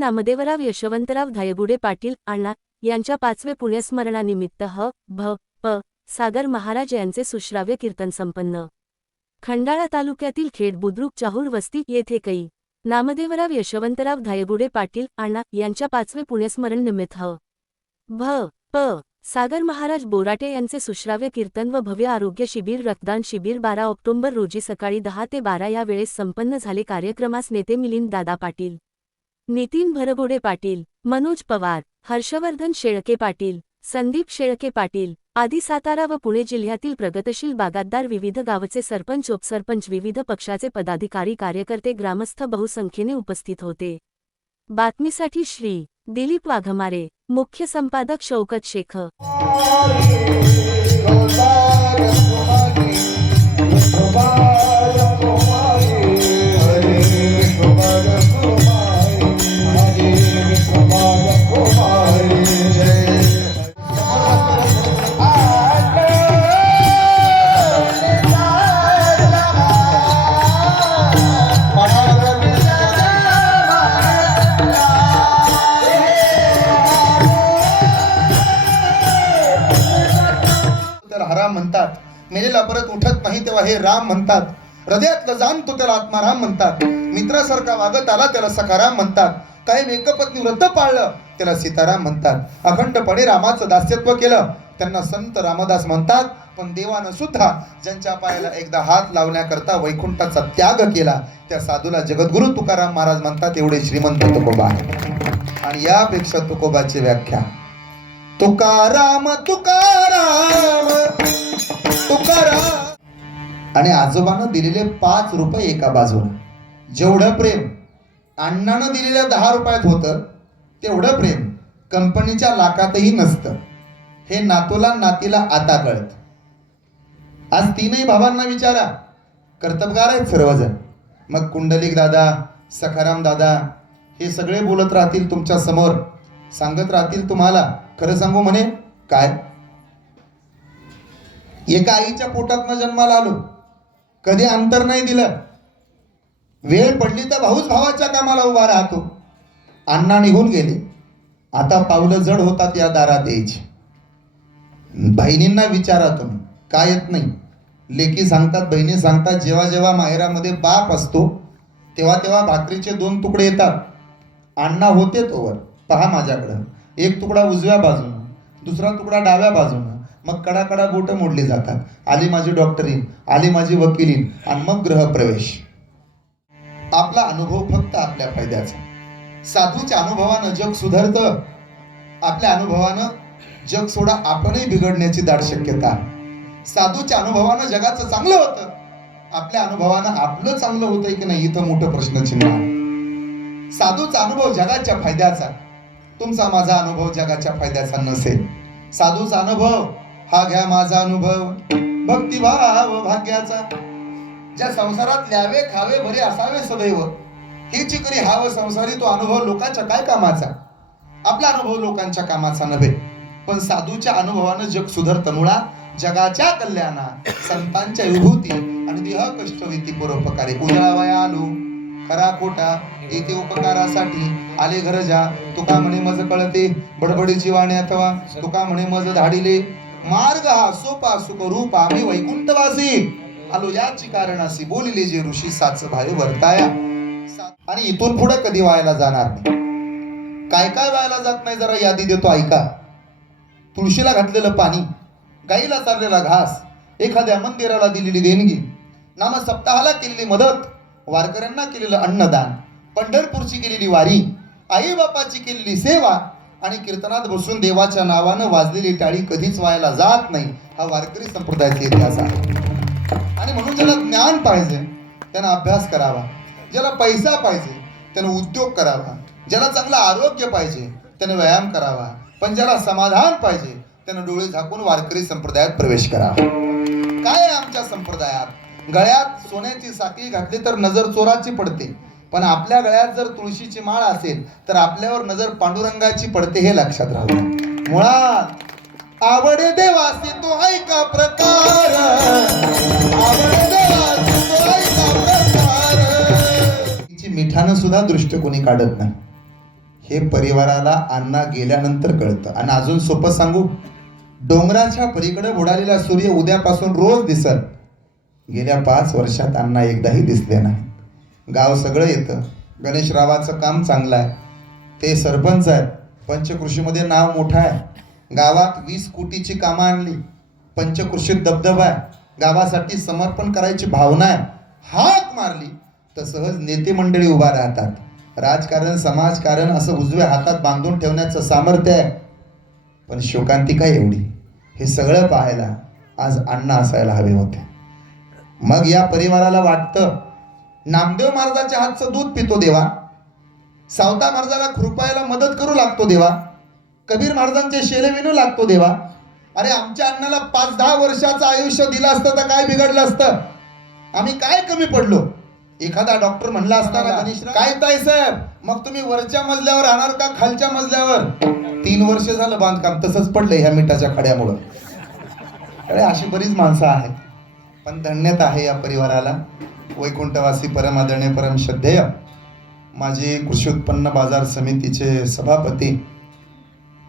नामदेवराव यशवंतराव धायगुडे पाटील अण्णा यांच्या पाचवे पुण्यस्मरणानिमित्त ह भ प सागर महाराज यांचे सुश्राव्य कीर्तन संपन्न. खंडाळा तालुक्यातील खेड बुद्रुक चाहूर वस्ती येथे कै. नामदेवराव यशवंतराव धायगुडे पाटील अण्णा यांच्या पाचवे पुण्यस्मरण निमित्त ह. भ प सागर महाराज बोराटे यांचे सुश्राव्य कीर्तन व भव्य आरोग्य शिबिर रक्तदान शिबिर बारा ऑक्टोबर रोजी सकाळी दहा ते बारा या वेळेस संपन्न झाले कार्यक्रमास नेते मिलिंद दादा पाटील. नितीन भरगोडे पाटील मनोज पवार हर्षवर्धन शेळके पाटील संदीप शेळके पाटील आदी सातारा व पुणे जिल्ह्यातील प्रगतशील बागातदार विविध गावचे सरपंच उपसरपंच विविध पक्षाचे पदाधिकारी कार्यकर्ते ग्रामस्थ बहुसंख्येने उपस्थित होते. बातमीसाठी श्री दिलीप वाघमारे मुख्य संपादक शौकत शेख. मेलेला परत उठत नाही तेव्हा हे राम म्हणतात. हृदयातलं जाणतो त्याला आत्माराम म्हणतात. मित्रासारखा वागत आला त्याला सखाराम म्हणतात. काही एकपत्नी व्रत पाळलं त्याला सीताराम म्हणतात. अखंडपणे रामाचं दास्यत्व केलं. त्यांना संत रामदास म्हणतात पण देवानं सुद्धा ज्यांच्या पायाला एकदा हात लावण्याकरता वैकुंठाचा त्याग केला त्या साधूला जगद्गुरु तुकाराम महाराज म्हणतात एवढे श्रीमंत तुकोबा आणि यापेक्षा तुकोबाची व्याख्या तुकाराम तुकाराम तुकाराम आणि आजोबानं दिलेले पाच रुपये एका बाजूला जेवढं प्रेम अण्णानं दिलेल्या दहा रुपयात होतं तेवढं प्रेम कंपनीच्या लाखातही नसतं. हे नातूला नातीला आता कळत. आज तीनही भावांना विचारा. कर्तबगार आहेत सर्वजण. मग कुंडलिक दादा सखाराम दादा हे सगळे बोलत राहतील तुमच्यासमोर. सांगत राहतील तुम्हाला. खरं सांगू म्हणे काय? एका आईच्या पोटातनं जन्माला आलो. कधी अंतर नाही दिलं. वेळ पडली तर भाऊच भावाच्या कामाला उभा राहतो. अण्णा निघून गेले. आता पावलं जड होतात या दारात यायची. बहिणींना विचारा तुम्ही. काय येत नाही. लेकी सांगतात बहिणी सांगतात जेव्हा जेव्हा माहेरामध्ये बाप असतो तेव्हा तेव्हा भाकरीचे दोन तुकडे येतात. अण्णा होते तोवर. पहा माझ्याकडं. एक तुकडा उजव्या बाजून दुसरा तुकडा डाव्या बाजून. मग कडाकडा बोटं मोडली जातात. आली माझी डॉक्टरीन आली माझी वकिलीन आणि मग गृहप्रवेश. आपला अनुभव फक्त आपल्या फायद्याचा. साधूच्या अनुभवानं जग सुधारतं. आपल्या अनुभवानं जग सोडा आपणही बिघडण्याची दाट शक्यता. साधूच्या अनुभवानं जगाचं चांगलं होतं. आपल्या अनुभवानं आपलं चांगलं होतंय की नाही इथं मोठं प्रश्नचिन्ह आहे. साधूचा अनुभव जगाच्या फायद्याचा. तुमचा माझा अनुभव जगाच्या फायद्याचा नसेल. साधूचा अनुभव हा घ्या माझा अनुभव. भक्तिभाव भाग्याचा. ज्या संसारात ल्यावे खावे बरे असावे सदैव ही चिकरी हाव संसारी तो अनुभव लोकांच्या काय कामाचा? आपला अनुभव लोकांच्या कामाचा नव्हे पण साधूच्या अनुभवानं जग सुधरत मुळा जगाच्या कल्याणा संतांच्या विभूती आणि देह कष्टविती परोपकारी. उजळावया आलो खरा खोटा येथे उपकारासाठी आले घर जा तुका म्हणे मज कळते बडबडीची वाणी अथवा तुका म्हणे मज धाडिले मार्ग हा सोपा सुख रूप आम्ही वैकुंठवासी. आलो याची कारणासी बोलिले जे ऋषी साच भाई वर्ताया आणि इथून पुढे कधी व्हायला जाणार नाही. काय काय व्हायला जात नाही जरा यादी देतो ऐका. तुळशीला घातलेलं पाणी गाईला चाललेला घास एखाद्या मंदिराला दिलेली देणगी नाम सप्ताहाला केलेली मदत वारकऱ्यांना केलेलं अन्नदान पंढरपूरची केलेली वारी आई बापाची केलेली सेवा आणि कीर्तनात बसून देवाच्या नावानं वाजलेली टाळी कधीच व्हायला जात नाही. हा वारकरी संप्रदायाचा इतिहास आहे. आणि म्हणून ज्याला ज्ञान पाहिजे त्यानं अभ्यास करावा. ज्याला पैसा पाहिजे त्यानं उद्योग करावा. ज्याला चांगलं आरोग्य पाहिजे त्यानं व्यायाम करावा. पण ज्याला समाधान पाहिजे त्यानं डोळे झाकून वारकरी संप्रदायात प्रवेश करावा. काय आहे आमच्या संप्रदायात? गळ्यात सोन्याची साखळी घातली तर नजर चोराची पडते. पण आपल्या गळ्यात जर तुळशीची माळ असेल तर आपल्यावर नजर पांडुरंगाची पडते हे लक्षात राहू मुळात आवड देवासी तो ऐका प्रकार? आवड देवासी तो ऐका प्रकार? तिची मिठानं सुद्धा दृष्ट कोणी काढत नाही. हे परिवाराला अण्णा गेल्यानंतर कळतं. आणि अजून सोपं सांगू डोंगराच्या पलीकडे बुडालेला सूर्य उद्यापासून रोज दिसत गेल्या पाच वर्षात अण्णा एकदाही दिसले नाही गाव सगळं येतं. गणेशरावाचं काम चांगलं आहे. ते सरपंच आहेत. पंचकृषीमध्ये नाव मोठं आहे. गावात वीस कोटीची कामं आणली. पंचकृषीत दबदबा आहे. गावासाठी समर्पण करायची भावना आहे. हाक मारली. तर सहज नेते मंडळी उभा राहतात. राजकारण समाजकारण असं उजव्या हातात बांधून ठेवण्याचं सामर्थ्य आहे. पण शोकांतिका एवढी? हे सगळं पाहायला आज अण्णा असायला हवे होते. मग या परिवाराला वाटतं नामदेव महाराजाच्या हातचं दूध पितो देवा. सावता महाराजाला खुरपायला मदत करू लागतो देवा. कबीर महाराजांचे शेले विणू लागतो देवा. अरे आमच्या अण्णाला पाच दहा वर्षाचं आयुष्य दिलं असतं तर काय बिघडलं असतं? आम्ही काय कमी पडलो? एखादा डॉक्टर म्हणला असताना गणेश काय ताई साहेब मग तुम्ही वरच्या मजल्यावर राहणार का खालच्या मजल्यावर? तीन वर्ष झालं बांधकाम तसंच पडलंय ह्या मिठाच्या खड्यामुळं. अरे अशी बरीच माणसं आहेत. पण धन्यता आहे या परिवाराला. वैकुंठवासी परम आदरणीय परम श्रद्धेय माझे कृषी उत्पन्न बाजार समितीचे सभापती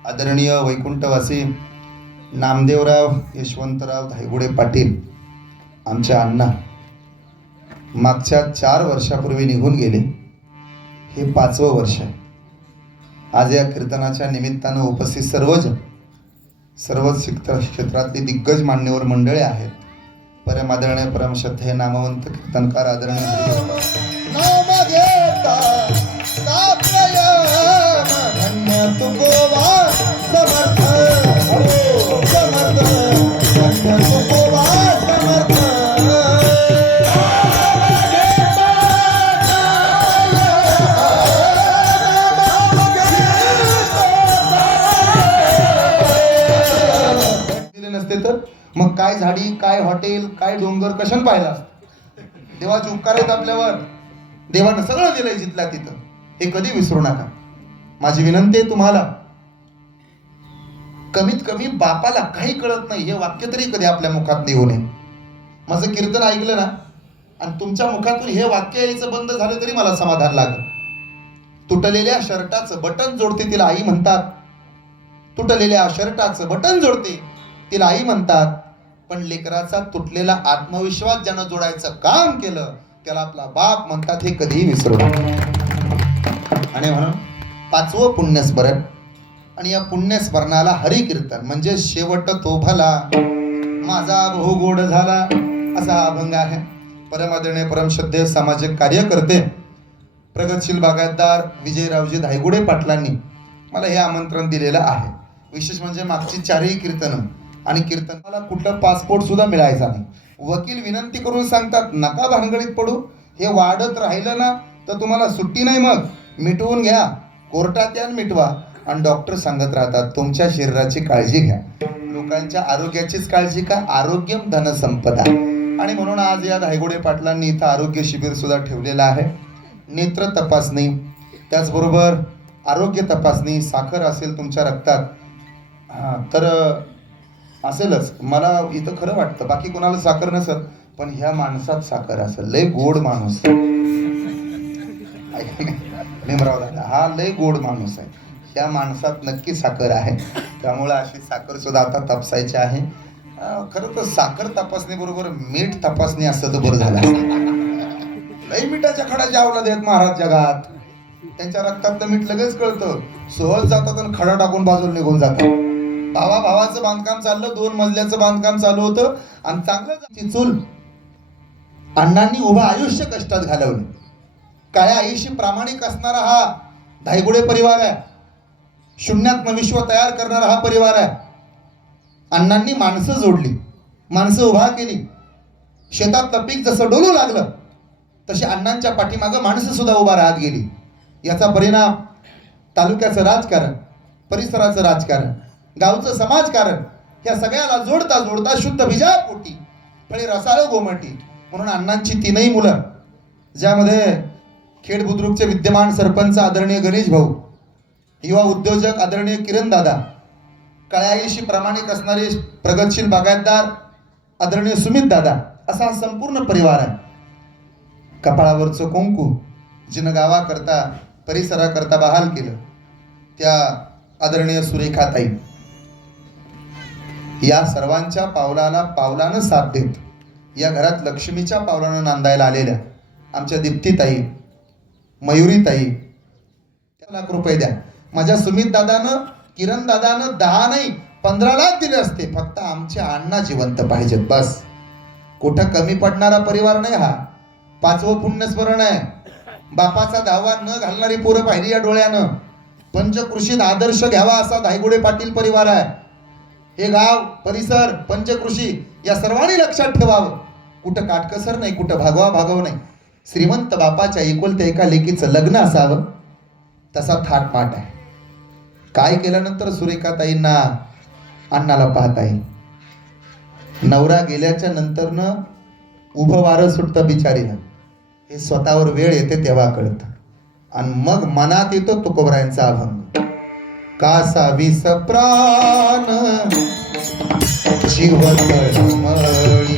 आदरणीय वैकुंठवासी नामदेवराव यशवंतराव धायगुडे पाटील आमच्या अण्णा. मागच्या चार वर्षापूर्वी निघून गेले. हे पाचवं वर्ष आहे. आज या कीर्तनाच्या निमित्तानं उपस्थित सर्वजण सर्वच क्षेत्र क्षेत्रातली दिग्गज मान्यवर मंडळे आहेत. परम आदरणीय परम श्रद्धेय नामवंत कीर्तनकार आदरणीय काय झाडी काय हॉटेल काय डोंगर कशाने पाहिला देवाचे उपकार आहेत आपल्यावर. देवानं सगळं दिलंय जिथल्या तिथं. हे कधी विसरू नका. माझी विनंती आहे तुम्हाला कमीत कमी बापाला काही कळत नाही हे वाक्य तरी कधी आपल्या मुखात येऊ नये. माझं कीर्तन ऐकलं ना आणि तुमच्या मुखातून हे वाक्य यायचं बंद झालं तरी मला समाधान लागलं. तुटलेल्या शर्टाचं बटन जोडते तिला आई म्हणतात. तुटलेल्या शर्टाचं बटन जोडते तिला आई म्हणतात. पण लेकराचा तुटलेला आत्मविश्वास ज्यानं जोडायचं काम केलं त्याला आपला बाप म्हणतात हे कधीही विसरू आणि म्हणून पाचवं पुण्यस्मरण. आणि या पुण्यस्मरणाला हरिकीर्तन म्हणजे शेवट तो भला माझा बहु गोड झाला असा हा अभंग आहे. परमादरणीय परमश्रद्धेय सामाजिक कार्यकर्ते प्रगतशील बागायतदार विजयरावजी धायगुडे पाटलांनी मला हे आमंत्रण दिलेलं आहे. विशेष म्हणजे मागची चारही कीर्तनं आणि कीर्तनाला कुठलं पासपोर्ट सुद्धा मिळायचा नाही. वकील विनंती करून सांगतात नका भानगडीत पडू. हे वाढत राहिलं ना तर तुम्हाला सुट्टी नाही मग. मिटवून घ्या. कोर्टात या मिटवा. आणि डॉक्टर सांगत राहतात तुमच्या शरीराची काळजी घ्या. लोकांच्या आरोग्याचीच काळजी का? आरोग्यम धनसंपदा आणि म्हणून आज या धायगुडे पाटलांनी इथं आरोग्य शिबिर सुद्धा ठेवलेलं आहे. नेत्र तपासणी. त्याचबरोबर आरोग्य तपासणी. साखर असेल तुमच्या रक्तात. हां तर असेलच. मला इथं खरं वाटतं. बाकी कोणाला साखर नसत पण ह्या माणसात साखर असेल. लय गोड माणूस दादा हा लय गोड माणूस आहे. ह्या माणसात नक्की साखर आहे. त्यामुळं अशी साखर सुद्धा आता तपासायची आहे. अं, खरं तर साखर तपासणी बरोबर मीठ तपासणी असतं तर बरं झालं लई मिठाच्या खडा जावला देत महाराज जगात. त्यांच्या रक्तात मीठ लगेच कळतं. सहज जातात आणि खडा टाकून बाजूला निघून जातात. भावा भावाचं बांधकाम चाललं दोन मजल्याचं बांधकाम चालू होतं आणि चांगलं चिंचूल चूल अण्णांनी उभं आयुष्य कष्टात घालवलं. काळ्या आईशी प्रामाणिक असणारा हा धायगुडे परिवार आहे. शून्यात्म विश्व तयार करणारा हा परिवार आहे. अण्णांनी माणसं जोडली. माणसं उभा केली. शेतातलं पीक जसं डोलू लागलं तशी अण्णांच्या पाठीमागं माणसं सुद्धा उभा राहत गेली. याचा परिणाम तालुक्याचं राजकारण परिसराचं राजकारण गावचं समाजकारण या सगळ्याला जोडता जोडता शुद्ध बिजा पोटी फळे रसाळ गोमटी म्हणून अण्णांची तीनही मुलं ज्यामध्ये खेड बुद्रुकचे विद्यमान सरपंच आदरणीय गणेश भाऊ युवा उद्योजक आदरणीय किरण दादा कळ्याईशी प्रामाणिक असणारे प्रगतशील बागायतदार आदरणीय सुमित दादा असा हा संपूर्ण परिवार आहे. कपाळावरचं कुंकू जिनं गावाकरता परिसराकरता बहाल केलं त्या आदरणीय सुरेखाताई. या सर्वांच्या पावलाला पावलानं साथ देत. या घरात लक्ष्मीच्या पावलानं नांदायला आलेल्या आमच्या दीप्तीताई मयुरीताई त्या लाख रुपये द्या. माझ्या सुमित दादानं किरण दादानं दहा नाही पंधरा लाख दिले असते. फक्त आमचे अण्णा जिवंत पाहिजेत बस. कुठं कमी पडणारा परिवार नाही हा. पाचवं पुण्यस्मरण आहे. बापाचा दावा न घालणारी पोरं पाहिली या डोळ्यानं. पंचकृषीत आदर्श घ्यावा असा धायगुडे पाटील परिवार आहे. हे गाव परिसर पंचकृषी या सर्वांनी लक्षात ठेवावं. कुठं काटकसर नाही कुठं भागवा भागव नाही. श्रीमंत बापाच्या एकुलत्या एका लेकीचं लग्न असावं तसा थाटमाट आहे. काय केल्यानंतर सुरेखाताईंना अण्णाला पाहता येईल. नवरा गेल्याच्या नंतरनं उभं वारं सुटतं बिचारीला. हे स्वतःवर वेळ येते तेव्हा कळतं. आणि मग मनात येतो तुकोबरायांचा अभंग. कासा विस प्राण जीव तळमळी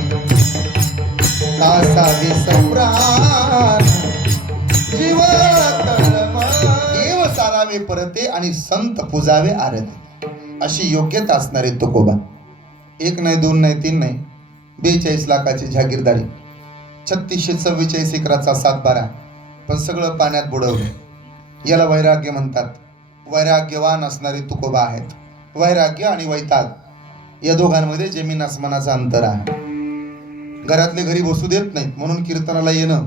का विस प्राण जीव देव सारावे परते आणि संत पूजावे आरती. अशी योग्यता असणारे तुकोबा. एक नाही दोन नाही तीन नाही. बेचाळीस लाखाची जागीरदारी. छत्तीसशे चव्वेचाळीस एकराचा सातबारा. पण सगळं पाण्यात बुडवलं. याला वैराग्य म्हणतात. वैराग्यवान असणारे तुकोबा आहेत. वैराग्य आणि वैताग या दोघांमध्ये जमीन आसमानाचं अंतर आहे. घरातले घरी बसू देत नाहीत म्हणून कीर्तनाला येणं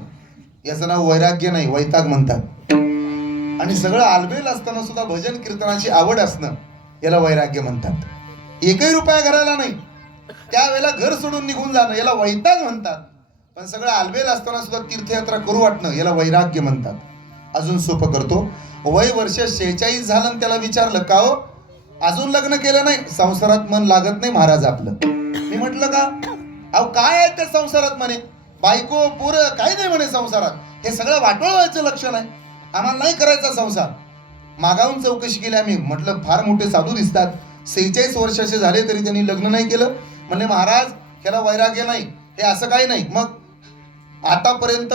याचं नाव वैराग्य नाही वैताग म्हणतात. आणि सगळं आलबेल असताना सुद्धा भजन कीर्तनाची आवड असणं याला वैराग्य म्हणतात. एकही रुपया घराला नाही. त्यावेळेला घर सोडून निघून जाणं याला वैताग म्हणतात. पण सगळं आलबेल असताना सुद्धा तीर्थयात्रा करू वाटणं याला वैराग्य म्हणतात. अजून सोपं करतो. वय वर्ष शेहेचाळीस झालं आणि त्याला विचारलं का हो? अजून लग्न केलं नाही? संसारात मन लागत नाही महाराज आपलं. मी म्हटलं का? अहो काय आहे त्या संसारात म्हणे? बायको पोरं काही नाही म्हणे संसारात. हे सगळं वाटोळ व्हायचं लक्षण आहे. आम्हाला नाही करायचा संसार. मागाहून चौकशी केली आम्ही. म्हटलं फार मोठे साधू दिसतात. सेहेचाळीस वर्षाचे झाले तरी त्यांनी लग्न नाही केलं. म्हणले महाराज त्याला वैराग्य नाही. हे असं काही नाही. मग आतापर्यंत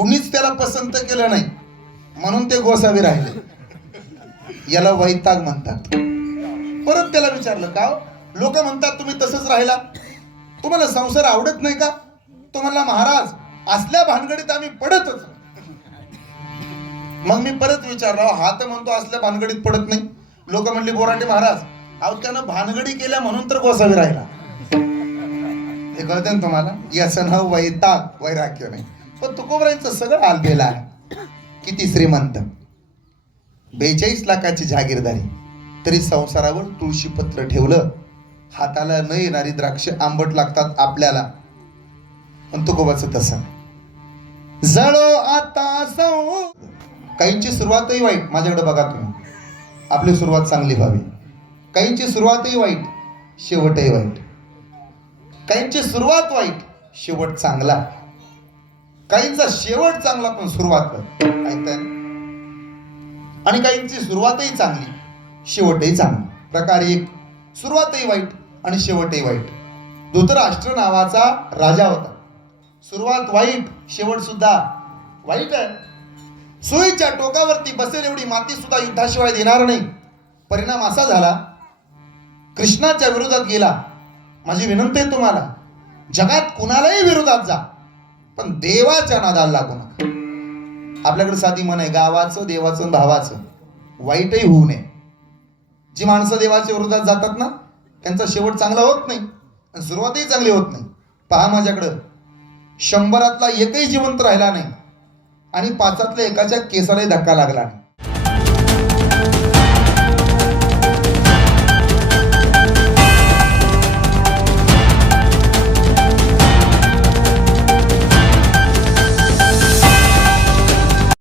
कुणीच त्याला पसंत केलं नाही. म्हणून ते गोसावी राहिले. याला वैताग म्हणतात. परत त्याला विचारलं का लोक म्हणतात तुम्ही तसंच राहिला. तुम्हाला संसार आवडत नाही का? तो म्हणला महाराज असल्या भानगडीत आम्ही पडतच. मग मी परत विचारला हा तर म्हणतो असल्या भानगडीत पडत नाही. लोक म्हणले बोराटे महाराज अहो त्यानं भानगडी केल्या म्हणून तर गोसावी राहिला. हे कळतं ना तुम्हाला? याचं नाव वैताग वैराग्य नाही. पण तुकोबरांचं सगळं आलबेला आहे. किती श्रीमंत. बेचाळीस लाखाची जागीरदारी. तरी संसारावर तुळशीपत्र ठेवलं हाताला न येणारी द्राक्ष आंबट लागतात आपल्याला. पण तुकोबाचं तसं जळो आता जाऊ. काहींची सुरुवातही वाईट माझ्याकडे बघा तुम्ही. आपली सुरुवात चांगली व्हावी. काहींची सुरुवातही वाईट शेवटही वाईट. काहींची सुरुवात वाईट शेवट चांगला. काहींचा शेवट चांगला पण सुरुवात ऐकताय आणि काहींची सुरुवातही चांगली शेवटही चांगली. प्रकार एक सुरुवातही वाईट आणि शेवटही वाईट. धृतराष्ट्र नावाचा राजा होता. सुरुवात वाईट शेवट सुद्धा वाईट आहे. सुईच्या टोकावरती बसेल एवढी माती सुद्धा युद्धाशिवाय देणार नाही. परिणाम असा झाला कृष्णाच्या विरोधात गेला. माझी विनंती आहे तुम्हाला जगात कुणालाही विरोधात जा. पण देवाच्या नादाला लागू नका. आपल्याकडे साधी मन आहे गावाचं देवाचं आणि भावाचं. वाईटही होऊ नये. जी माणसं देवाच्या विरोधात जातात ना त्यांचा शेवट चांगला होत नाही आणि सुरुवातही चांगली होत नाही. पहा माझ्याकडं. शंभरातला एकही जिवंत राहिला नाही आणि पाचातल्या एकाच्या केसालाही धक्का लागला नाही.